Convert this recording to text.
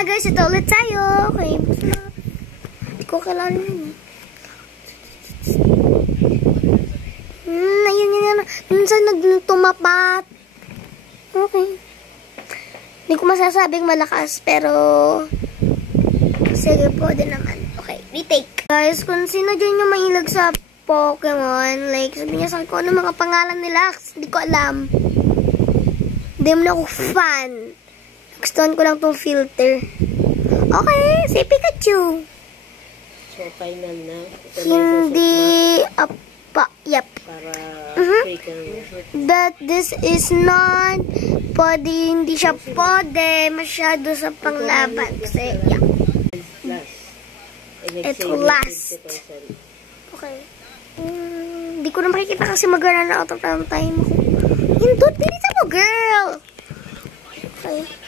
Hi guys, ito ulit tayo. Okay, hindi ko kailangan yun. Ayun yun. Minsan nagtumapat. Okay. Hindi ko masasabing malakas, pero sige po din naman. Okay, retake. Guys, kung sino dyan yung mahilig sa Pokemon, like, sabi niya sa akin kung ano mga pangalan nila, hindi ko alam. Hindi mo na ako fan. Gustuhan ko lang tong filter. Okay, si Pikachu. So, final na. Hindi, yep. Para That this is not pwede, hindi siya pwede masyado sa panglaban. Kasi, yeah. Ito last. Okay. Hindi ko na makikita kasi mag-run out of time ako. Hindot, pinita mo, girl! Okay.